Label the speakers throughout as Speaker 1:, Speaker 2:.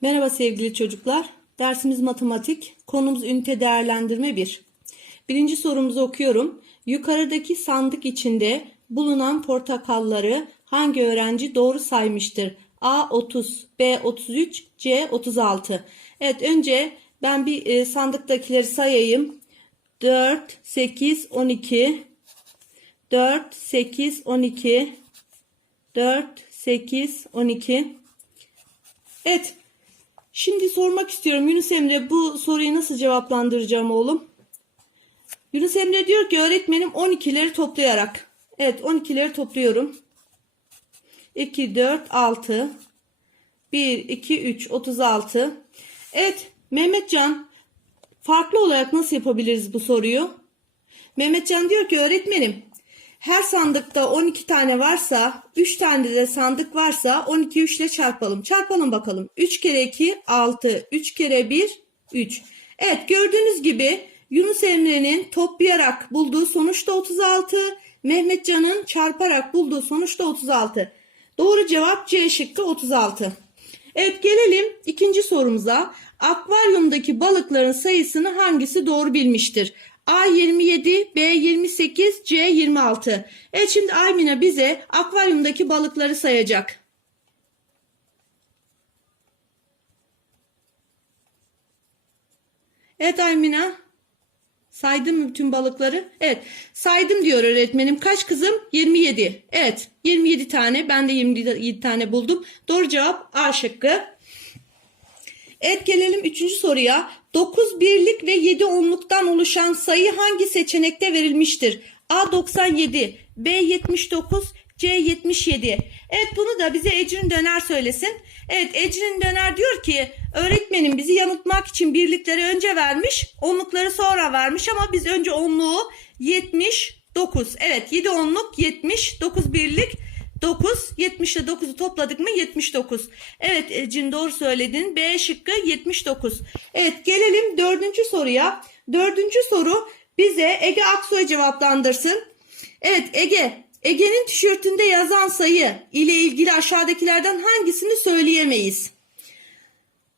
Speaker 1: Merhaba sevgili çocuklar. Dersimiz matematik. Konumuz ünite değerlendirme 1. Birinci sorumuzu okuyorum. Yukarıdaki sandık içinde bulunan portakalları hangi öğrenci doğru saymıştır? A 30, B 33, C 36. Evet önce ben bir e, sandıktakileri sayayım. 4, 8, 12, 4, 8, 12, 4, 8, 12. Evet. Şimdi sormak istiyorum Yunus Emre bu soruyu nasıl cevaplandıracağım oğlum? Yunus Emre diyor ki öğretmenim 12'leri toplayarak. Evet 12'leri topluyorum. 2, 4, 6. 1, 2, 3, 36. Evet Mehmetcan farklı olarak nasıl yapabiliriz bu soruyu? Mehmetcan diyor ki öğretmenim her sandıkta 12 tane varsa 3 tane de sandık varsa 12 3 ile çarpalım. Çarpalım bakalım. 3 kere 2 6 3 kere 1 3. Evet gördüğünüz gibi Yunus Emre'nin toplayarak bulduğu sonuç da 36. Mehmetcan'ın çarparak bulduğu sonuç da 36. Doğru cevap C şıkkı 36. Evet gelelim ikinci sorumuza. Akvaryumdaki balıkların sayısını hangisi doğru bilmiştir? A 27, B 28, C 26. Evet şimdi Aymina bize akvaryumdaki balıkları sayacak. Evet Aymina. Saydım mı bütün balıkları? Evet. Saydım diyor öğretmenim. Kaç kızım? 27. Evet. 27 tane. Ben de 27 tane buldum. Doğru cevap A şıkkı. Evet gelelim üçüncü soruya. 9 birlik ve 7 onluktan oluşan sayı hangi seçenekte verilmiştir? A 97, B 79, C 77. Evet bunu da bize Ecrin Döner söylesin. Evet Ecrin Döner diyor ki öğretmenim bizi yanıltmak için birlikleri önce vermiş, onlukları sonra vermiş ama biz önce onluğu 79. Evet 7 onluk 70, 9 birlik 9, 70 ile 9'u topladık mı 79. Evet Ecin doğru söyledin. B şıkkı 79. Evet gelelim dördüncü soruya. Dördüncü soru bize Ege Aksoy cevaplandırsın. Evet Ege, Ege'nin tişörtünde yazan sayı ile ilgili aşağıdakilerden hangisini söyleyemeyiz?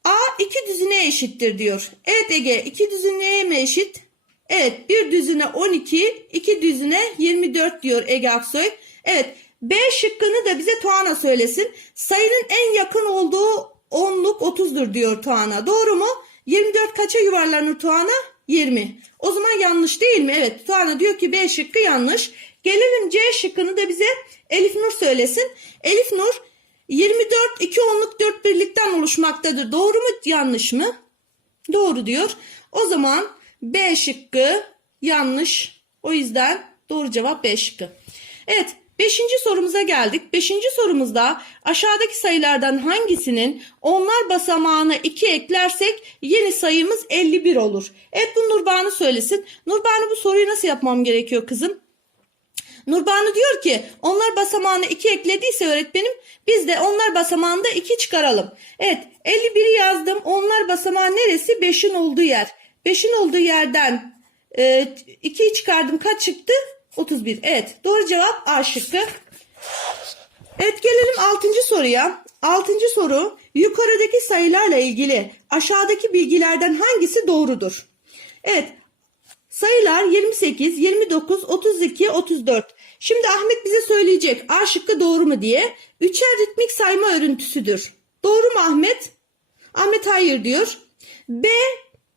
Speaker 1: A iki düzine eşittir diyor. Evet Ege iki düzineye mi eşit? Evet bir düzine 12, iki düzine 24 diyor Ege Aksoy. Evet B şıkkını da bize Tuana söylesin. Sayının en yakın olduğu onluk 30'dur diyor Tuana. Doğru mu? 24 kaça yuvarlanır Tuana? 20. O zaman yanlış değil mi? Evet Tuana diyor ki B şıkkı yanlış. Gelelim C şıkkını da bize Elif Nur söylesin. Elif Nur 24 2 onluk 4 birlikten oluşmaktadır. Doğru mu yanlış mı? Doğru diyor. O zaman B şıkkı yanlış. O yüzden doğru cevap B şıkkı. Evet Beşinci sorumuza geldik. Beşinci sorumuzda aşağıdaki sayılardan hangisinin onlar basamağına 2 eklersek yeni sayımız 51 olur. Evet bu Nurbanu söylesin. Nurbanu bu soruyu nasıl yapmam gerekiyor kızım? Nurbanu diyor ki onlar basamağına 2 eklediyse öğretmenim biz de onlar basamağında 2 çıkaralım. Evet 51'i yazdım. Onlar basamağı neresi? 5'in olduğu yer. 5'in olduğu yerden 2'yi çıkardım. Kaç çıktı? 31. Evet. Doğru cevap A şıkkı. Evet gelelim 6. soruya. 6. soru yukarıdaki sayılarla ilgili aşağıdaki bilgilerden hangisi doğrudur? Evet. Sayılar 28, 29, 32, 34. Şimdi Ahmet bize söyleyecek A şıkkı doğru mu diye. Üçer ritmik sayma örüntüsüdür. Doğru mu Ahmet? Ahmet hayır diyor. B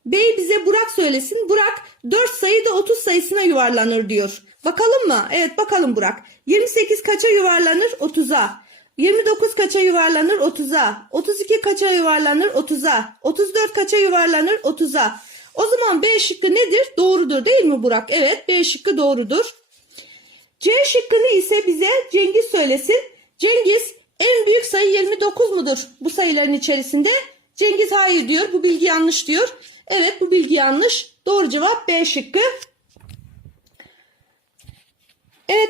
Speaker 1: Bey bize Burak söylesin. Burak 4 sayı da 30 sayısına yuvarlanır diyor. Bakalım mı? Evet bakalım Burak. 28 kaça yuvarlanır? 30'a. 29 kaça yuvarlanır? 30'a. 32 kaça yuvarlanır? 30'a. 34 kaça yuvarlanır? 30'a. O zaman B şıkkı nedir? Doğrudur değil mi Burak? Evet B şıkkı doğrudur. C şıkkını ise bize Cengiz söylesin. Cengiz en büyük sayı 29 mudur bu sayıların içerisinde? Cengiz hayır diyor. Bu bilgi yanlış diyor. Evet bu bilgi yanlış. Doğru cevap B şıkkı.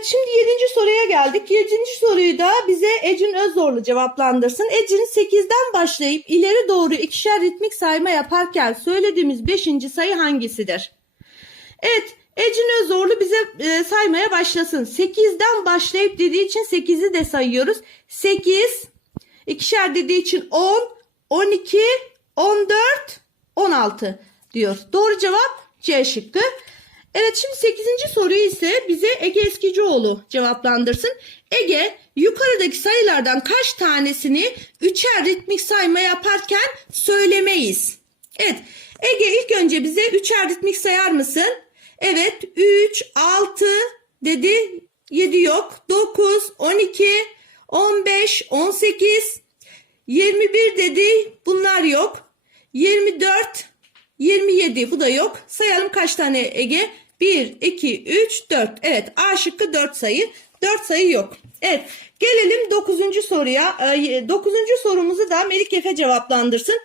Speaker 1: Şimdi 7. soruya geldik. 7. soruyu da bize Ecin Özzorlu cevaplandırsın. Ecin 8'den başlayıp ileri doğru ikişer ritmik sayma yaparken söylediğimiz 5. sayı hangisidir? Evet Ecin Özzorlu bize e, saymaya başlasın. 8'den başlayıp dediği için 8'i de sayıyoruz. 8 ikişer dediği için 10 12, 14, 16 diyor. Doğru cevap C şıkkı. Evet şimdi 8. soruyu ise bize Ege Eskicioğlu cevaplandırsın. Ege yukarıdaki sayılardan kaç tanesini üçer ritmik sayma yaparken söylemeyiz? Evet Ege ilk önce bize üçer ritmik sayar mısın? Evet 3, 6 dedi 7 yok 9, 12, 15, 18, 21 dedi bunlar yok 24, 27 bu da yok. Sayalım kaç tane Ege? 1, 2, 3, 4. Evet A şıkkı 4 sayı. 4 sayı yok. Evet gelelim 9. soruya. 9. sorumuzu da Melik Efe cevaplandırsın.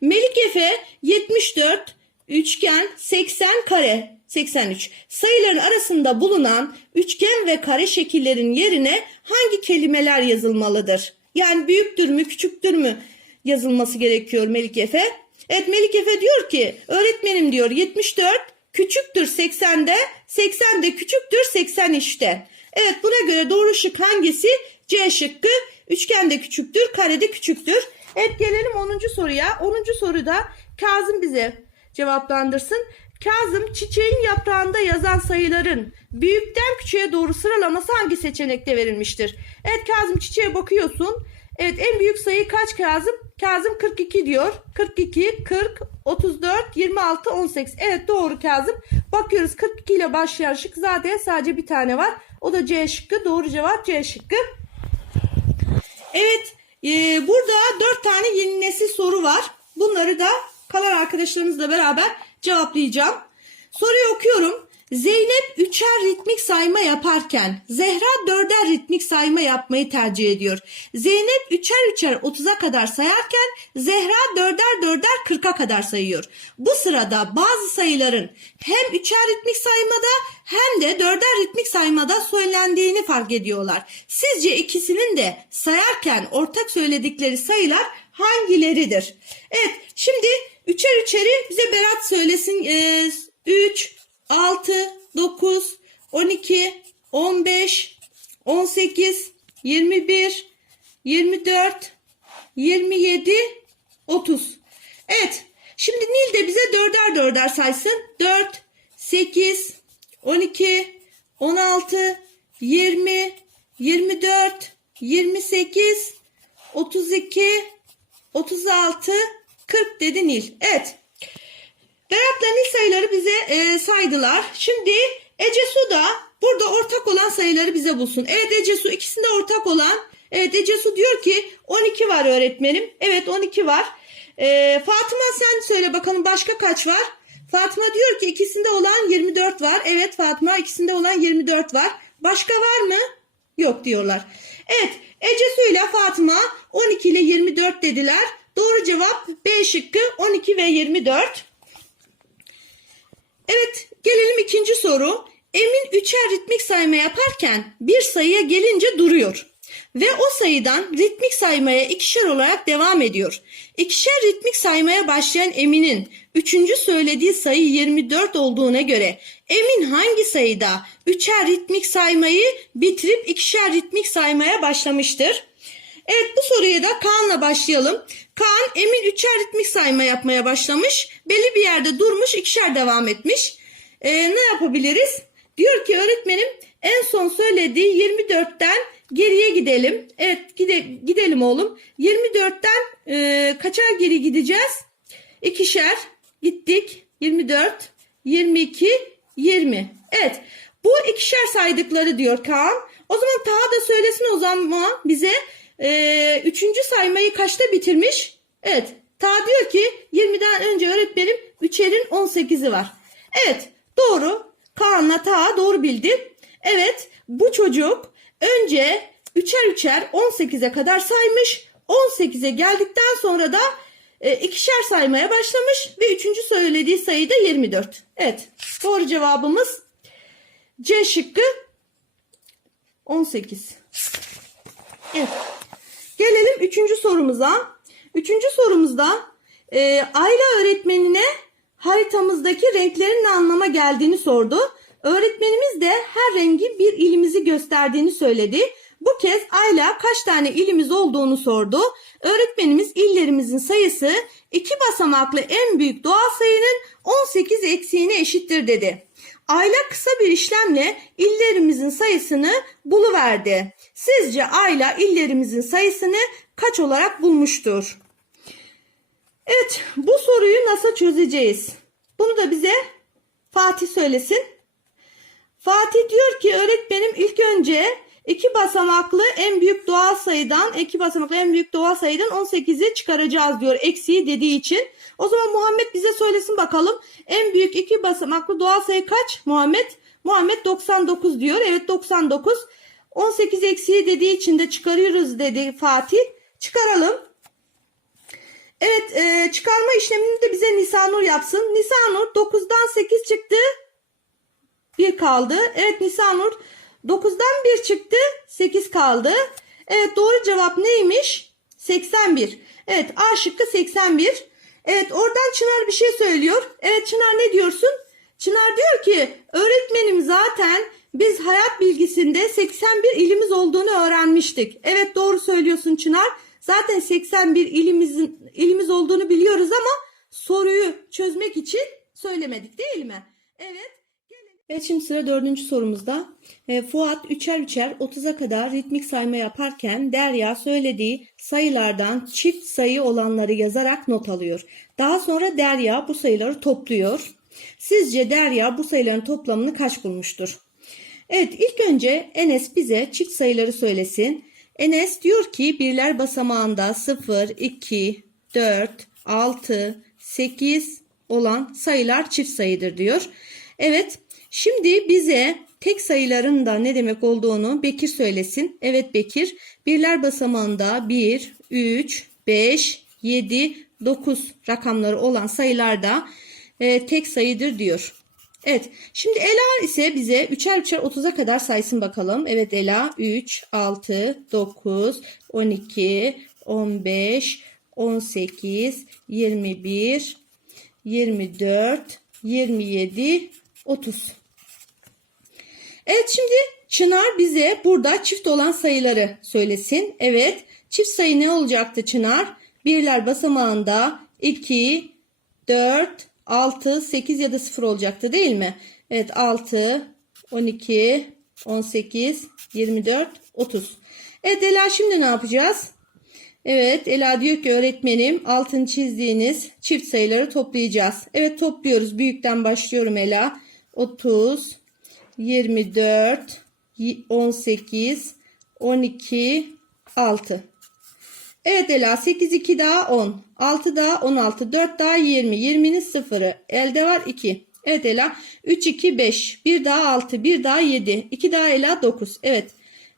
Speaker 1: Melik Efe 74, üçgen, 80 kare, 83. Sayıların arasında bulunan üçgen ve kare şekillerin yerine hangi kelimeler yazılmalıdır? Yani büyüktür mü küçüktür mü yazılması gerekiyor Melik Efe? Evet Melik Efe diyor ki öğretmenim diyor 74 küçüktür 80'de 80 de küçüktür 83'te. Evet buna göre doğru şık hangisi? C şıkkı üçgen de küçüktür kare de küçüktür. Evet gelelim 10. soruya. 10. soruda Kazım bize cevaplandırsın. Kazım çiçeğin yaprağında yazan sayıların büyükten küçüğe doğru sıralaması hangi seçenekte verilmiştir? Evet Kazım çiçeğe bakıyorsun. Evet en büyük sayı kaç Kazım? Kazım 42 diyor. 42, 40, 34, 26, 18. Evet doğru Kazım. Bakıyoruz 42 ile başlayan şık zaten sadece bir tane var. O da C şıkkı. Doğru cevap C şıkkı. Evet e, burada 4 tane yeni nesil soru var. Bunları da kalan arkadaşlarımızla beraber cevaplayacağım. Soruyu okuyorum. Zeynep üçer ritmik sayma yaparken Zehra dörder ritmik sayma yapmayı tercih ediyor. Zeynep üçer üçer 30'a kadar sayarken Zehra dörder dörder 40'a kadar sayıyor. Bu sırada bazı sayıların hem üçer ritmik saymada hem de dörder ritmik saymada söylendiğini fark ediyorlar. Sizce ikisinin de sayarken ortak söyledikleri sayılar hangileridir? Evet şimdi üçer üçeri bize Berat söylesin. Ee, 3, 6, 9, 12, 15, 18, 21, 24, 27, 30. Evet. Şimdi Nil de bize dörder dörder saysın. 4, 8, 12, 16, 20, 24, 28, 32, 36, 40 dedi Nil. Evet. Berat'la Nil sayıları bize e, saydılar. Şimdi Ece Su da burada ortak olan sayıları bize bulsun. Evet Ece Su ikisinde ortak olan. Evet Ece Su diyor ki 12 var öğretmenim. Evet 12 var. E, Fatıma sen söyle bakalım başka kaç var? Fatıma diyor ki ikisinde olan 24 var. Evet Fatıma ikisinde olan 24 var. Başka var mı? Yok diyorlar. Evet Ece Su ile Fatıma 12 ile 24 dediler. Doğru cevap B şıkkı 12 ve 24. Evet gelelim ikinci soru. Emin üçer ritmik sayma yaparken bir sayıya gelince duruyor. Ve o sayıdan ritmik saymaya ikişer olarak devam ediyor. İkişer ritmik saymaya başlayan Emin'in üçüncü söylediği sayı 24 olduğuna göre Emin hangi sayıda üçer ritmik saymayı bitirip ikişer ritmik saymaya başlamıştır? Evet bu soruya da Kaan'la başlayalım. Kaan Emin üçer ritmik sayma yapmaya başlamış. Belli bir yerde durmuş ikişer devam etmiş. Ee, ne yapabiliriz? Diyor ki öğretmenim en son söylediği 24'ten geriye gidelim. Evet gide, gidelim oğlum. 24'ten e, kaçar geri gideceğiz? İkişer gittik. 24, 22, 20. Evet bu ikişer saydıkları diyor Kaan. O zaman Taha da söylesin o zaman bize e, üçüncü saymayı kaçta bitirmiş? Evet. Ta diyor ki 20'den önce öğretmenim 3'erin 18'i var. Evet doğru. Kaan'la Ta doğru bildi. Evet bu çocuk önce üçer üçer 18'e kadar saymış. 18'e geldikten sonra da e, ikişer saymaya başlamış ve üçüncü söylediği sayı da 24. Evet doğru cevabımız C şıkkı 18. Evet. Üçüncü sorumuza. Üçüncü sorumuzda e, Ayla öğretmenine haritamızdaki renklerin ne anlama geldiğini sordu. Öğretmenimiz de her rengi bir ilimizi gösterdiğini söyledi. Bu kez Ayla kaç tane ilimiz olduğunu sordu. Öğretmenimiz illerimizin sayısı iki basamaklı en büyük doğal sayının 18 eksiğine eşittir dedi. Ayla kısa bir işlemle illerimizin sayısını buluverdi. Sizce Ayla illerimizin sayısını kaç olarak bulmuştur? Evet, bu soruyu nasıl çözeceğiz? Bunu da bize Fatih söylesin. Fatih diyor ki öğretmenim ilk önce iki basamaklı en büyük doğal sayıdan iki basamaklı en büyük doğal sayıdan 18'i çıkaracağız diyor eksiği dediği için. O zaman Muhammed bize söylesin bakalım. En büyük iki basamaklı doğal sayı kaç Muhammed? Muhammed 99 diyor. Evet 99. 18 eksiği dediği için de çıkarıyoruz dedi Fatih. Çıkaralım. Evet e, çıkarma işlemini de bize Nisanur yapsın. Nisanur 9'dan 8 çıktı. 1 kaldı. Evet Nisanur 9'dan 1 çıktı. 8 kaldı. Evet doğru cevap neymiş? 81. Evet A şıkkı 81. Evet oradan Çınar bir şey söylüyor. Evet Çınar ne diyorsun? Çınar diyor ki öğretmenim zaten biz hayat bilgisinde 81 ilimiz olduğunu öğrenmiştik. Evet doğru söylüyorsun Çınar. Zaten 81 ilimizin ilimiz olduğunu biliyoruz ama soruyu çözmek için söylemedik değil mi? Evet. Evet şimdi sıra dördüncü sorumuzda. E, Fuat üçer üçer 30'a kadar ritmik sayma yaparken Derya söylediği sayılardan çift sayı olanları yazarak not alıyor. Daha sonra Derya bu sayıları topluyor. Sizce Derya bu sayıların toplamını kaç bulmuştur? Evet ilk önce Enes bize çift sayıları söylesin. Enes diyor ki birler basamağında 0, 2, 4, 6, 8 olan sayılar çift sayıdır diyor. Evet şimdi bize tek sayıların da ne demek olduğunu Bekir söylesin. Evet Bekir birler basamağında 1, 3, 5, 7, 9 rakamları olan sayılar da e, tek sayıdır diyor. Evet. Şimdi Ela ise bize üçer üçer 30'a kadar saysın bakalım. Evet Ela 3, 6, 9, 12, 15, 18, 21, 24, 27, 30. Evet şimdi Çınar bize burada çift olan sayıları söylesin. Evet çift sayı ne olacaktı Çınar? Birler basamağında 2, 4, 6, 8 ya da 0 olacaktı değil mi? Evet 6, 12, 18, 24, 30. Evet Ela şimdi ne yapacağız? Evet Ela diyor ki öğretmenim altını çizdiğiniz çift sayıları toplayacağız. Evet topluyoruz. Büyükten başlıyorum Ela. 30, 24, 18, 12, 6. Evet Ela 8 2 daha 10. 6 daha 16. 4 daha 20. 20'nin sıfırı. Elde var 2. Evet Ela 3 2 5. 1 daha 6. 1 daha 7. 2 daha Ela 9. Evet.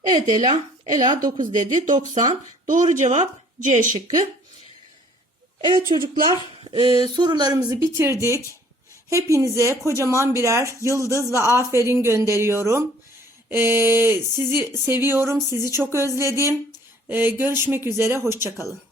Speaker 1: Evet Ela. Ela 9 dedi. 90. Doğru cevap C şıkkı. Evet çocuklar e, sorularımızı bitirdik. Hepinize kocaman birer yıldız ve aferin gönderiyorum. E, sizi seviyorum. Sizi çok özledim. E, görüşmek üzere. Hoşçakalın.